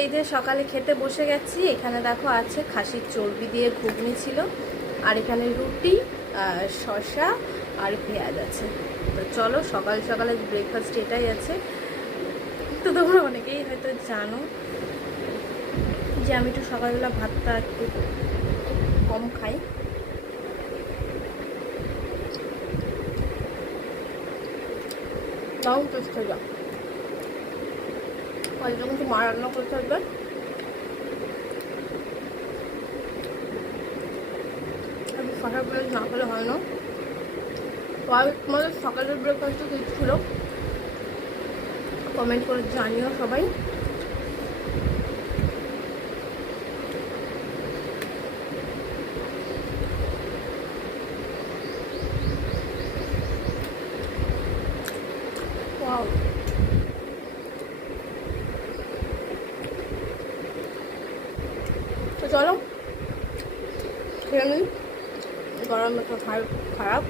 এই যে সকালে খেতে বসে গেছি। এখানে দেখো আছে খাসির চর্বি দিয়ে ঘুগনি ছিল, আর এখানে রুটি, শসা আর পেঁয়াজ আছে। তো চলো সকাল সকালে ব্রেকফাস্ট এটাই আছে। তো তোমরা অনেকেই হয়তো জানো যে আমি একটু সকালবেলা ভাতটা একটু কম খাই। দাও টেস্ট হয়ে যাও। যখন কিন্তু মা রান্না করতে থাকবে, শসার পেঁয়াজ না খেলে হয় না। তো আর তোমাদের সকালের ব্রেকফাস্টে কী ছিল কমেন্ট করে জানিও সবাই। ওয়াও, তো চলো খেয়ে নিই, গরম একটা খারাপ।